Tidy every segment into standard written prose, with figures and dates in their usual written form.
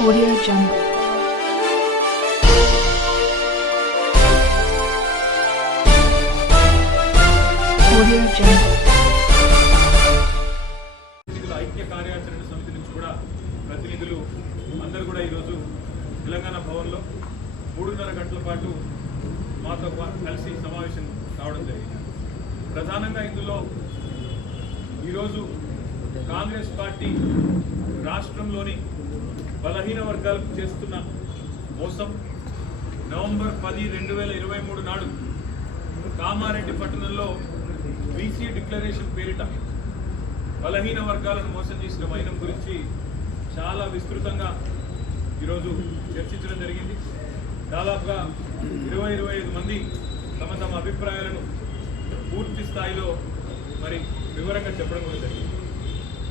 Audio Jungle. Audio Jungle. ఐక్య కార్యాచరణ సమితి నుంచి కూడా ప్రతినిధులు అందరూ కూడా ఈరోజు తెలంగాణ భవన్లో 3.5 గంటల పాటు మాతో కలిసి సమావేశం కావడం జరిగింది. ప్రధానంగా ఇందులో ఈరోజు కాంగ్రెస్ పార్టీ రాష్ట్రంలోని బలహీన వర్గాలకు చేస్తున్న మోసం, నవంబర్ 10, 2023 నాడు కామారెడ్డి పట్టణంలో బీసీ డిక్లరేషన్ పేరిట బలహీన వర్గాలను మోసం చేసిన వైనం గురించి చాలా విస్తృతంగా ఈరోజు చర్చించడం జరిగింది. దాదాపుగా 20-25 మంది తమ అభిప్రాయాలను పూర్తి స్థాయిలో మరి వివరంగా చెప్పడం కూడా జరిగింది.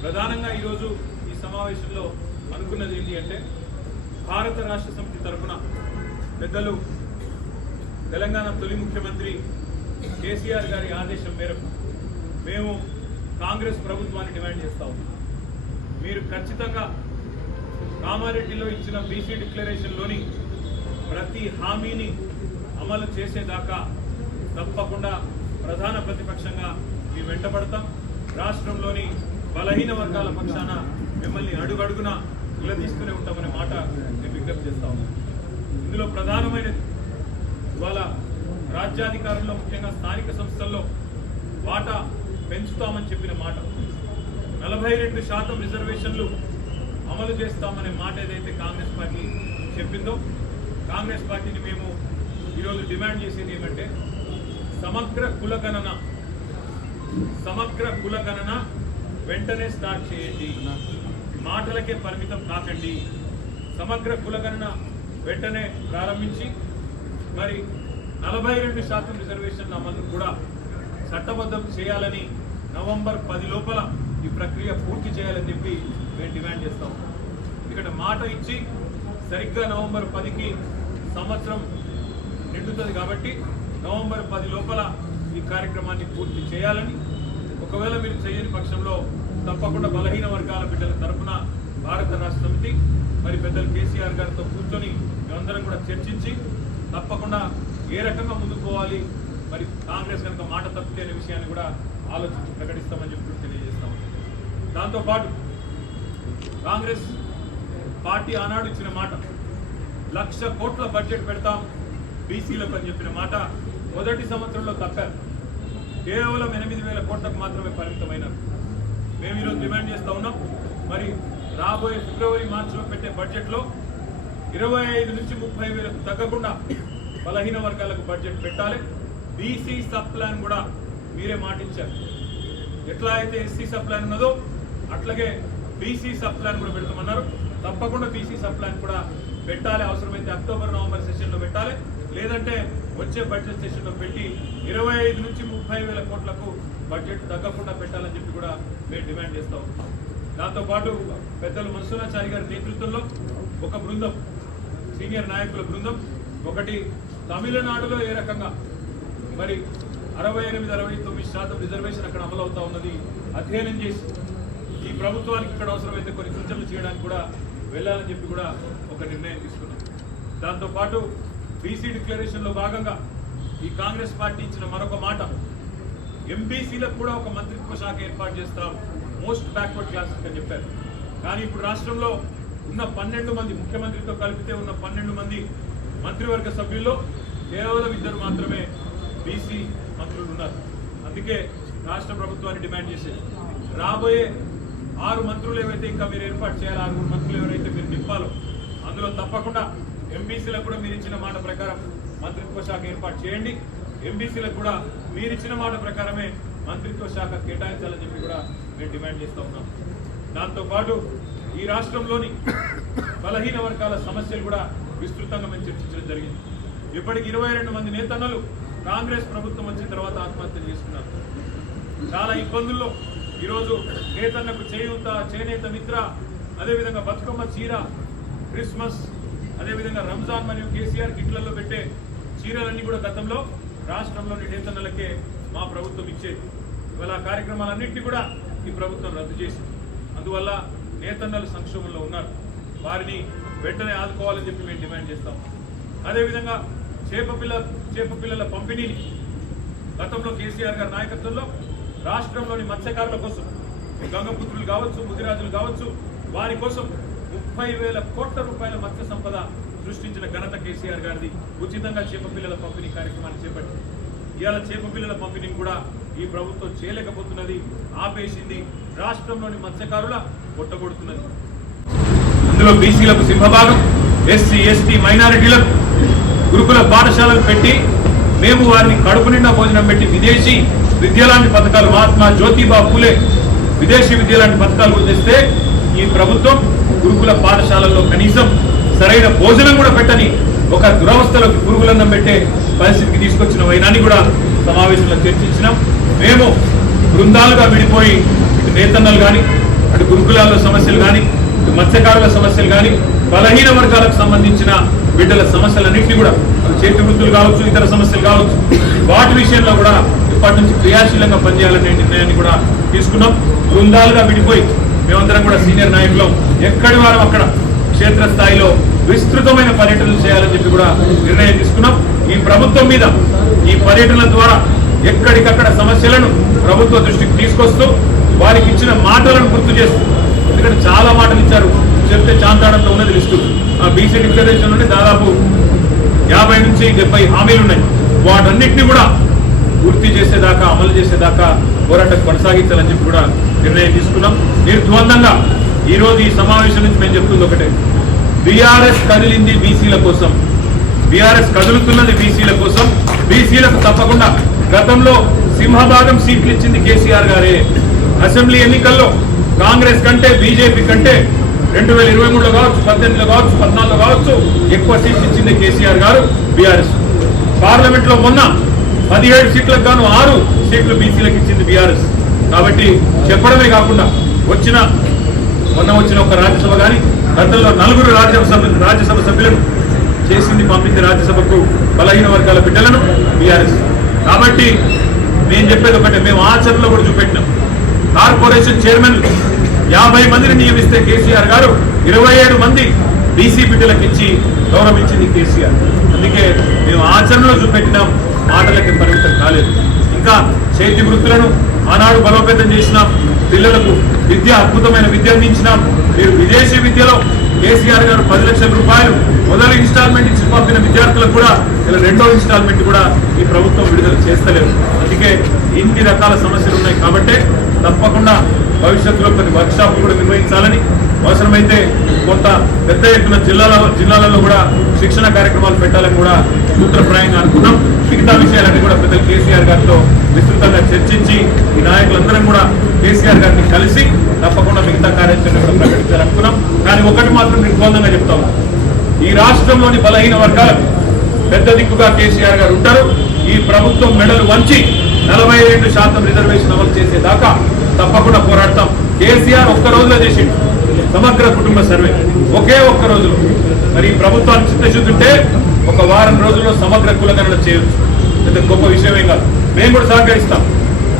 ప్రధానంగా ఈరోజు ఈ సమావేశంలో అనుకున్నది ఏంటి అంటే, భారత రాష్ట్ర సమితి తరఫున పెద్దలు తెలంగాణ తొలి ముఖ్యమంత్రి కేసీఆర్ గారి ఆదేశం మేరకు మేము కాంగ్రెస్ ప్రభుత్వాన్ని డిమాండ్ చేస్తా ఉన్నాం. మీరు ఖచ్చితంగా కామారెడ్డిలో ఇచ్చిన బీసీ డిక్లరేషన్లోని ప్రతి హామీని అమలు చేసేదాకా తప్పకుండా ప్రధాన ప్రతిపక్షంగా మేము వెంటబడతాం. రాష్ట్రంలోని బలహీన వర్గాల పక్షాన మిమ్మల్ని అడుగడుగున నిలదీస్తూనే ఉంటామనే మాట నేను విజ్ఞప్తి చేస్తా ఉన్నాను. ఇందులో ప్రధానమైనది ఇవాళ రాజ్యాధికారంలో ముఖ్యంగా స్థానిక సంస్థల్లో వాటా పెంచుతామని చెప్పిన మాట, 42% రిజర్వేషన్లు అమలు చేస్తామనే మాట ఏదైతే కాంగ్రెస్ పార్టీ చెప్పిందో, కాంగ్రెస్ పార్టీని మేము ఈరోజు డిమాండ్ చేసేది ఏమంటే, సమగ్ర కులగణన వెంటనే స్టార్ట్ చేయండి, మాటలకే పరిమితం కాకండి. సమగ్ర కులగణన వెంటనే ప్రారంభించి మరి 42% రిజర్వేషన్ల అమలు కూడా చట్టబద్ధం చేయాలని, నవంబర్ 10 లోపల ఈ ప్రక్రియ పూర్తి చేయాలని చెప్పి మేము డిమాండ్ చేస్తాం. ఇక్కడ మాట ఇచ్చి సరిగ్గా నవంబర్ 10కి సంవత్సరం నిండుతుంది కాబట్టి నవంబర్ 10 లోపల ఈ కార్యక్రమాన్ని పూర్తి చేయాలని, ఒకవేళ మీరు చేయని పక్షంలో తప్పకుండా బలహీన వర్గాల బిడ్డల తరఫున భారత రాష్ట్ర సమితి మరి పెద్దలు కేసీఆర్ గారితో కూర్చొని మేమందరం కూడా చర్చించి తప్పకుండా ఏ రకంగా ముందుకు పోవాలి, మరి కాంగ్రెస్ కనుక మాట తప్పితే అనే విషయాన్ని కూడా ఆలోచించి ప్రకటిస్తామని చెప్పి తెలియజేస్తాం. దాంతోపాటు కాంగ్రెస్ పార్టీ ఆనాడు ఇచ్చిన మాట, 1,00,000 కోట్ల బడ్జెట్ పెడతాం బీసీలకు అని చెప్పిన మాట మొదటి సంవత్సరంలో తప్పారు. కేవలం 8,000 కోట్లకు మాత్రమే పరిమితమైనారు. మేము ఈరోజు డిమాండ్ చేస్తూ ఉన్నాం, మరి రాబోయే ఫిబ్రవరి, మార్చిలో పెట్టే బడ్జెట్లో 25,000 నుంచి 30,000కు తగ్గకుండా బలహీన వర్గాలకు బడ్జెట్ పెట్టాలి. బీసీ సబ్ ప్లాన్ కూడా మీరే మాటించారు. ఎట్లా అయితే ఎస్సీ సబ్ ప్లాన్ ఉన్నదో అట్లాగే బీసీ సబ్ ప్లాన్ కూడా పెడతామన్నారు. తప్పకుండా బీసీ సబ్ ప్లాన్ కూడా పెట్టాలి. అవసరమైతే అక్టోబర్, నవంబర్ సెషన్లో పెట్టాలి, లేదంటే వచ్చే బడ్జెట్ సెషన్లో పెట్టి 25,000 నుంచి 30,000 కోట్లకు బడ్జెట్ తగ్గకుండా పెట్టాలని చెప్పి కూడా మేము డిమాండ్ చేస్తూ ఉన్నాం. దాంతోపాటు పెద్దలు మన్సూరాచారి గారి నేతృత్వంలో ఒక బృందం, సీనియర్ నాయకుల బృందం ఒకటి తమిళనాడులో ఏ రకంగా మరి 68-69% రిజర్వేషన్ అక్కడ అమలు అవుతా ఉన్నది అధ్యయనం చేసి ఈ ప్రభుత్వానికి ఇక్కడ అవసరమైతే కొన్ని సూచనలు చేయడానికి కూడా వెళ్ళాలని చెప్పి కూడా ఒక నిర్ణయం తీసుకున్నాం. దాంతోపాటు బీసీ డిక్లరేషన్లో భాగంగా ఈ కాంగ్రెస్ పార్టీ ఇచ్చిన మరొక మాట, ఎంబీసీలకు కూడా ఒక మంత్రిత్వ శాఖ ఏర్పాటు చేస్తాం, మోస్ట్ బ్యాక్వర్డ్ క్లాసెస్ అని చెప్పారు. కానీ ఇప్పుడు రాష్ట్రంలో ఉన్న 12 మంది, ముఖ్యమంత్రితో కలిపితే ఉన్న 12 మంది మంత్రివర్గ సభ్యుల్లో కేవలం 2 మాత్రమే బీసీ మంత్రులు ఉన్నారు. అందుకే రాష్ట్ర ప్రభుత్వాన్ని డిమాండ్ చేసేది, రాబోయే 6 మంత్రులు ఏవైతే ఇంకా మీరు ఏర్పాటు చేయాలి, 6 మంత్రులు ఎవరైతే మీరు నింపాలో అందులో తప్పకుండా ఎంబీసీలకు కూడా మీరు ఇచ్చిన మాట ప్రకారం మంత్రిత్వ శాఖ ఏర్పాటు చేయండి. ఎంబీసీలకు కూడా మీరు ఇచ్చిన మాట ప్రకారమే మంత్రిత్వ శాఖ కేటాయించాలని చెప్పి కూడా మేము డిమాండ్ చేస్తూ ఉన్నాం. దాంతోపాటు ఈ రాష్ట్రంలోని బలహీన వర్గాల సమస్యలు కూడా విస్తృతంగా మేము చర్చించడం జరిగింది. ఇప్పటికి 22 మంది నేతన్నలు కాంగ్రెస్ ప్రభుత్వం వచ్చిన తర్వాత ఆత్మహత్యలు చేసుకున్నారు. చాలా ఇబ్బందుల్లో ఈరోజు నేతన్నకు చేయూత, చేనేత మిత్ర, అదేవిధంగా బతుకమ్మ చీర, క్రిస్మస్, అదేవిధంగా రంజాన్ మరియు కేసీఆర్ కిట్లలో పెట్టే చీరలన్నీ కూడా గతంలో రాష్ట్రంలోని నేతన్నలకే మా ప్రభుత్వం ఇచ్చేది. ఇవాళ కార్యక్రమాలన్నింటినీ కూడా ఈ ప్రభుత్వం రద్దు చేసింది. అందువల్ల నేతన్నలు సంక్షోభంలో ఉన్నారు. వారిని వెంటనే ఆదుకోవాలని చెప్పి మేము డిమాండ్ చేస్తాం. అదేవిధంగా చేప పిల్లల పంపిణీని గతంలో కేసీఆర్ గారి నాయకత్వంలో రాష్ట్రంలోని మత్స్యకారుల కోసం గంగపుత్రులు కావచ్చు, ముదిరాజులు కావచ్చు, వారి కోసం 30,000 కోట్ల రూపాయల మత్స్య సంపద సృష్టించిన ఘనత కేసీఆర్ గారిది. ఉచితంగా చేప పిల్లల పంపిణీ కార్యక్రమాన్ని చేపట్టింది. ఇవాళ చేప పిల్లల పంపిణీని కూడా ఈ ప్రభుత్వం చేయలేకపోతున్నది, ఆపేసింది. రాష్ట్రంలోని మత్స్యకారుల కొట్టగొడుతున్నది. అందులో బీసీలకు సింహభాగం, ఎస్సీ ఎస్టీ మైనారిటీలకు గురుకుల పాఠశాలలు పెట్టి మేము వారిని కడుపు నిండా భోజనం పెట్టి విదేశీ విద్య లాంటి పథకాలు, మహాత్మా జ్యోతిబా పూలే విదేశీ విద్య లాంటి పథకాలు తెస్తే ఈ ప్రభుత్వం గురుకుల పాఠశాలల్లో కనీసం సరైన భోజనం కూడా పెట్టని ఒక దురవస్థలోకి పురుగులన్నం పెట్టే పరిస్థితికి తీసుకొచ్చిన వైనాన్ని కూడా సమావేశంలో చర్చించినాం. మేము బృందాలుగా విడిపోయి ఇటు నేతన్నలు కానీ, అటు గురుకులాల్లో సమస్యలు కానీ, ఇటు మత్స్యకారుల సమస్యలు కానీ, బలహీన వర్గాలకు సంబంధించిన బిడ్డల సమస్యలన్నింటినీ కూడా చేతి వృత్తులు కావచ్చు, ఇతర సమస్యలు కావచ్చు, వాటి విషయంలో కూడా ఇప్పటి నుంచి క్రియాశీలంగా పనిచేయాలనే నిర్ణయాన్ని కూడా తీసుకున్నాం. బృందాలుగా విడిపోయి మేమందరం కూడా సీనియర్ నాయకులు ఎక్కడి వారం అక్కడ క్షేత్రస్థాయిలో విస్తృతమైన పర్యటనలు చేయాలని చెప్పి కూడా నిర్ణయం తీసుకున్నాం. ఈ ప్రభుత్వం మీద ఈ పర్యటనల ద్వారా ఎక్కడికక్కడ సమస్యలను ప్రభుత్వ దృష్టికి తీసుకొస్తూ వారికి ఇచ్చిన మాటలను గుర్తు చేస్తూ, ఎందుకంటే చాలా మాటలు ఇచ్చారు, చెప్తే చాంతాడంతో ఉన్నది లిస్టు. ఆ బీసీ డిక్లరేషన్ నుండి దాదాపు 50 నుంచి 70 హామీలు ఉన్నాయి. వాటన్నిటిని కూడా పూర్తి చేసేదాకా, అమలు చేసేదాకా పోరాటం కొనసాగించాలని చెప్పి కూడా నిర్ణయం తీసుకున్నాం. నిర్ద్వందంగా ఈరోజు ఈ సమావేశం నుంచి మేము చెప్తుంది ఒకటే, బీఆర్ఎస్ కదిలింది బీసీల కోసం, బీఆర్ఎస్ కదులుతున్నది బీసీల కోసం. బీసీలకు తప్పకుండా గతంలో సింహభాగం సీట్లు ఇచ్చింది కేసీఆర్ గారే. అసెంబ్లీ ఎన్నికల్లో కాంగ్రెస్ కంటే, బీజేపీ కంటే 2023లో కావచ్చు, 18లో కావచ్చు, 14లో కావచ్చు ఎక్కువ సీట్లు ఇచ్చింది కేసీఆర్ గారు, బీఆర్ఎస్. పార్లమెంట్ లో మొన్న 17 సీట్లకు గాను 6 సీట్లు బీసీలకు ఇచ్చింది బీఆర్ఎస్. కాబట్టి చెప్పడమే కాకుండా మొన్న వచ్చిన ఒక రాజ్యసభ కానీ, గతంలో 4 రాజ్యసభ సభ్యులను చేసింది, పంపింది రాజ్యసభకు బలహీన వర్గాల బిడ్డలను బీఆర్ఎస్. కాబట్టి నేను చెప్పేది ఒకటే, మేము ఆచరణలో కూడా చూపెట్టినాం. కార్పొరేషన్ చైర్మన్ 50 మందిని నియమిస్తే కేసీఆర్ గారు 27 మంది బీసీ బిడ్డలకు ఇచ్చి గౌరవించింది కేసీఆర్. అందుకే మేము ఆచరణలో చూపెట్టినాం, మాటలకి పరిమితం కాలేదు. ఇంకా చేతి వృత్తులను ఆనాడు బలోపేతం చేసినాం. పిల్లలకు విద్య, అద్భుతమైన విద్య అందించినాం. మీరు విదేశీ విద్యలో కేసీఆర్ గారు 10 లక్షల రూపాయలు మొదటి ఇన్స్టాల్మెంట్ ఇచ్చి పంపిన విద్యార్థులకు కూడా ఇలా 2వ ఇన్స్టాల్మెంట్ కూడా ఈ ప్రభుత్వం విడుదల చేస్తలేదు. అందుకే ఇన్ని రకాల సమస్యలు ఉన్నాయి. కాబట్టి తప్పకుండా భవిష్యత్తులో కొన్ని వర్క్షాప్లు కూడా నిర్వహించాలని, అవసరమైతే కొంత పెద్ద ఎత్తున జిల్లాలలో కూడా శిక్షణ కార్యక్రమాలు పెట్టాలని కూడా సూత్రప్రాయంగా అనుకున్నాం. మిగతా విషయాలన్నీ కూడా పెద్ద కేసీఆర్ గారితో విస్తృతంగా చర్చించి ఈ నాయకులందరం కూడా కేసీఆర్ గారిని కలిసి తప్పకుండా మిగతా కార్యాచరణ కూడా ప్రకటించాలనుకున్నాం. కానీ ఒకటి మాత్రం నిర్బంధంగా చెప్తాము, ఈ రాష్ట్రంలోని బలహీన వర్గాలకు పెద్ద దిక్కుగా కేసీఆర్ గారు ఉంటారు. ఈ ప్రభుత్వం మెడలు వంచి 42% రిజర్వేషన్ అమలు చేసేదాకా తప్పకుండా పోరాడతాం. కేసీఆర్ ఒక్క రోజులో చేసిండు సమగ్ర కుటుంబ సర్వే, ఒకే ఒక్క రోజులో. మరి ఈ ప్రభుత్వానికి చిత్తశుద్ధి ఉంటే ఒక వారం రోజుల్లో సమగ్ర కులగణన చేయొచ్చు. పెద్ద గొప్ప విషయమే కాదు. మేము కూడా సహకరిస్తాం.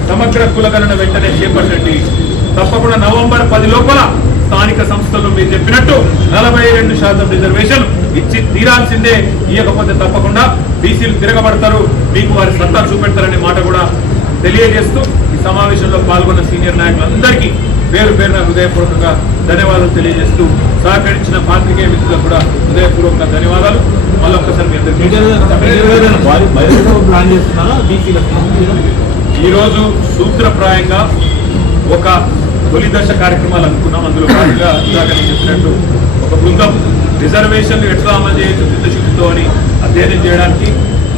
సమగ్ర కులగణన వెంటనే చేపట్టండి. తప్పకుండా నవంబర్ 10 లోపల స్థానిక సంస్థలు మీరు చెప్పినట్టు 42% రిజర్వేషన్ ఇచ్చి తీరాల్సిందే. ఇవ్వకపోతే తప్పకుండా బీసీలు తిరగబడతారు, మీకు వారి సత్తా చూపెడతారనే మాట కూడా తెలియజేస్తూ ఈ సమావేశంలో పాల్గొన్న సీనియర్ నాయకులందరికీ పేరు పేరున హృదయపూర్వకంగా ధన్యవాదాలు తెలియజేస్తూ సహకరించిన పాత్రికేయ మిత్రులకు కూడా హృదయపూర్వకంగా ధన్యవాదాలు. మళ్ళొక్కసారి మీ అందరికీ ఈరోజు సూత్రప్రాయంగా ఒక తొలి దశ కార్యక్రమాలు అనుకున్నాం. అందులో భాగంగా ఇలాగ నేను చెప్పినట్టు ఒక బృందం రిజర్వేషన్లు ఎట్లా అమలు చేయొచ్చు చిత్తశుద్ధితో అని అధ్యయనం చేయడానికి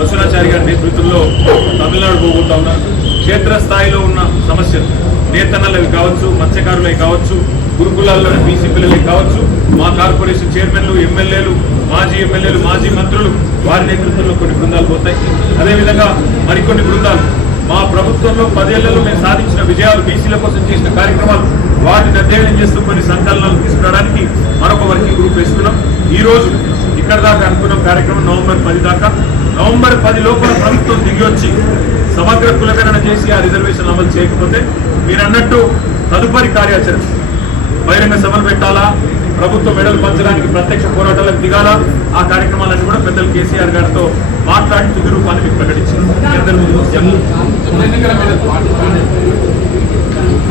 వసునాచారి గారి నేతృత్వంలో తమిళనాడు పోబోతా ఉన్నారు. క్షేత్రస్థాయిలో ఉన్న సమస్యలు నేతన్నలవి కావచ్చు, మత్స్యకారులవి కావచ్చు, గురుకులాల్లోని బీసీ పిల్లలవి కావచ్చు, మా కార్పొరేషన్ చైర్మన్లు, ఎమ్మెల్యేలు, మాజీ ఎమ్మెల్యేలు, మాజీ మంత్రులు వారి నేతృత్వంలో కొన్ని బృందాలు పోతాయి. అదేవిధంగా మరికొన్ని బృందాలు మా ప్రభుత్వంలో 10 ఏళ్లలో మేము సాధించిన విజయాలు, బీసీల కోసం చేసిన కార్యక్రమాలు వాటిని అధ్యయనం చేస్తూ కొన్ని సంకలనాలు తీసుకురావడానికి మరొక వర్కింగ్ గ్రూప్ వేసుకున్నాం. ఈ రోజు ఇక్కడ దాకా అనుకున్నాం కార్యక్రమం నవంబర్ 10 దాకా. నవంబర్ 10 లోపల ప్రభుత్వం దిగి వచ్చి సమగ్ర కులగణన చేసి ఆ రిజర్వేషన్ అమలు చేయకపోతే మీరు అన్నట్టు తదుపరి కార్యాచరణ బహిరంగ సభలు పెట్టాలా, ప్రభుత్వ మెడలు పంచడానికి ప్రత్యక్ష పోరాటాలకు దిగాల. ఆ కార్యక్రమాలను కూడా పెద్దలు కేసీఆర్ గారితో మాట్లాడి తుది రూపాన్ని మీకు ప్రకటించారు.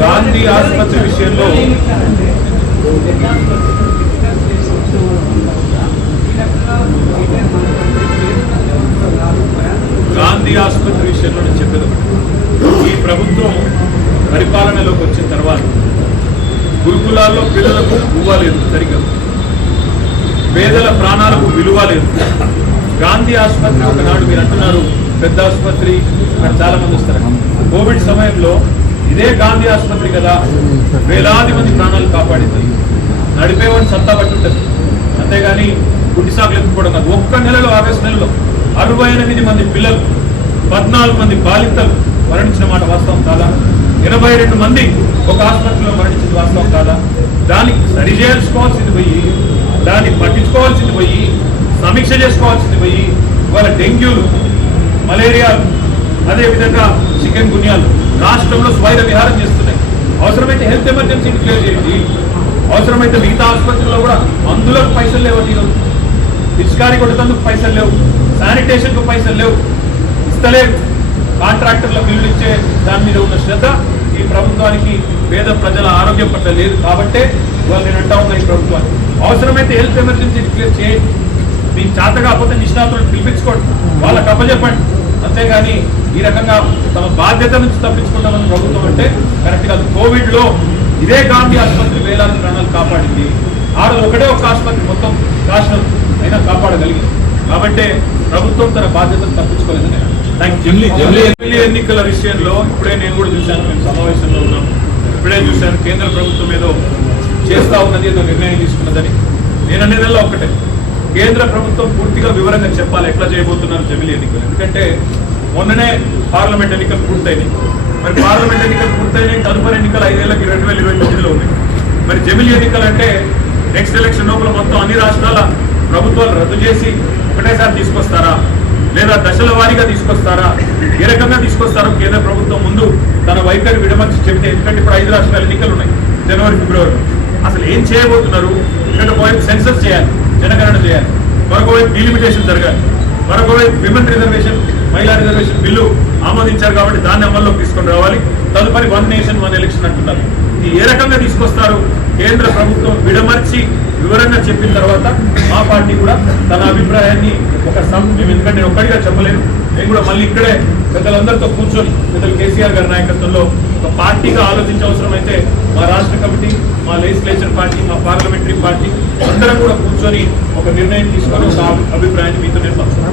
గాంధీ ఆసుపత్రి విషయంలో నేను చెప్పేది ఒకటి. ఈ ప్రభుత్వం పరిపాలనలోకి వచ్చిన తర్వాత గురుకులాల్లో పిల్లలకు విలువ లేదు, సరిగ్గా పేదల ప్రాణాలకు విలువ లేదు. గాంధీ ఆసుపత్రి ఒకనాడు మీరు అంటున్నారు పెద్ద ఆసుపత్రి, అక్కడ చాలా మంది వస్తారు. కోవిడ్ సమయంలో ఇదే గాంధీ ఆసుపత్రి కదా వేలాది మంది ప్రాణాలు కాపాడింది. నడిపేవాడిని సత్తా పట్టి ఉంటుంది, అంతేగాని గుడ్డి సాగులు ఎత్తుకోవడం కాదు. ఒక్క నెలలో ఆగస్టు నెలలో 68 మంది పిల్లలు, 14 మంది బాలింతలు మరణించిన మాట వాస్తవం కాదా? 82 మంది ఒక ఆసుపత్రిలో మరణించిన వాస్తవం కాదా? దానికి సరిచేసుకోవాల్సింది పోయి, దాన్ని పట్టించుకోవాల్సింది పోయి, సమీక్ష చేసుకోవాల్సింది పోయి ఇవాళ డెంగ్యూలు, మలేరియాలు, అదేవిధంగా చికెన్ గున్యాలు రాష్ట్రంలో స్వైర విహారం చేస్తున్నాయి. అవసరమైతే హెల్త్ ఎమర్జెన్సీ డిక్లేర్ చేయండి. అవసరమైతే మిగతా ఆసుపత్రుల్లో కూడా మందులకు పైసలు లేవు, పిచికారీ కొట్టేందుకు పైసలు లేవు, శానిటేషన్కు పైసలు లేవు, ఇస్తలేవు. కాంట్రాక్టర్ల బిల్లులు ఇచ్చే దాని మీద ఉన్న శ్రద్ధ ఈ ప్రభుత్వానికి పేద ప్రజల ఆరోగ్యం పట్ల లేదు. కాబట్టే ఇవాళ నేను అంటా ఉన్నా ఈ ప్రభుత్వాన్ని అవసరమైతే హెల్త్ ఎమర్జెన్సీ డిక్లేర్ చేయండి. మీకు చేత కాకపోతే నిష్ణాతులను పిలిపించుకోండి, వాళ్ళకి అప్పచెప్పండి. అంతేగాని ఈ రకంగా తమ బాధ్యత నుంచి తప్పించుకుంటామని ప్రభుత్వం అంటే కరెక్ట్ కాదు. కోవిడ్లో ఇదే గాంధీ ఆసుపత్రి వేలాది ప్రాణాలు కాపాడింది. ఆరు ఒకటే ఒక ఆసుపత్రి మొత్తం రాష్ట్రం అయినా కాపాడగలిగింది. కాబట్టి ప్రభుత్వం తన బాధ్యతను తప్పించుకోలేదని జమిలీ ఎన్నికల విషయంలో ఇప్పుడే నేను కూడా చూశాను, మేము సమావేశంలో ఉన్నాం, ఇప్పుడే చూశాను కేంద్ర ప్రభుత్వం ఏదో చేస్తా ఉన్నది, ఏదో నిర్ణయం తీసుకున్నదని. నేను అనేదల్లా ఒకటే, కేంద్ర ప్రభుత్వం పూర్తిగా వివరంగా చెప్పాలి ఎట్లా చేయబోతున్నారు జమిలీ ఎన్నికలు. ఎందుకంటే మొన్ననే పార్లమెంట్ ఎన్నికలు పూర్తయినాయి. మరి పార్లమెంట్ ఎన్నికలు పూర్తయినాయి, తదుపరి ఎన్నికలు 5 ఏళ్ళకి 2029లో ఉన్నాయి. మరి జమిలీ ఎన్నికలు అంటే నెక్స్ట్ ఎలక్షన్ లోపల మొత్తం అన్ని రాష్ట్రాల ప్రభుత్వాలు రద్దు చేసి ఒకటేసారి తీసుకొస్తారా, లేదా దశల వారీగా తీసుకొస్తారా, ఏ రకంగా తీసుకొస్తారో కేంద్ర ప్రభుత్వం ముందు తన వైఖరి విడమర్చి చెబితే. ఎందుకంటే ఇప్పుడు 5 రాష్ట్రాల ఎన్నికలు ఉన్నాయి, జనవరి ఫిబ్రవరి. అసలు ఏం చేయబోతున్నారు? ఎందుకంటే ఒకవైపు సెన్సస్ చేయాలి, జనగణన చేయాలి, మరొకవైపు డీలిమిటేషన్ జరగాలి, మరొకవైపు విమెన్ రిజర్వేషన్, మహిళా రిజర్వేషన్ బిల్లు ఆమోదించారు కాబట్టి దాన్ని అమల్లోకి తీసుకొని రావాలి. తదుపరి 1 నేషన్ 1 ఎలక్షన్ అంటున్నారు. ఇది ఏ రకంగా తీసుకొస్తారు? కేంద్ర ప్రభుత్వం విడమర్చి వివరంగా చెప్పిన తర్వాత మా పార్టీ కూడా తన అభిప్రాయాన్ని మేము ఎందుకంటే నేను ఒక్కడిగా చెప్పలేను, నేను కూడా మళ్ళీ ఇక్కడే పెద్దలందరితో కూర్చొని పెద్దలు కేసీఆర్ గారి నాయకత్వంలో ఒక పార్టీగా ఆలోచించే అవసరం అయితే మా రాష్ట్ర కమిటీ, మా లెజిస్లేచర్ పార్టీ, మా పార్లమెంటరీ పార్టీ అందరం కూడా కూర్చొని ఒక నిర్ణయం తీసుకొని ఒక అభిప్రాయాన్ని మీతో నేను పంచుకుంటాను.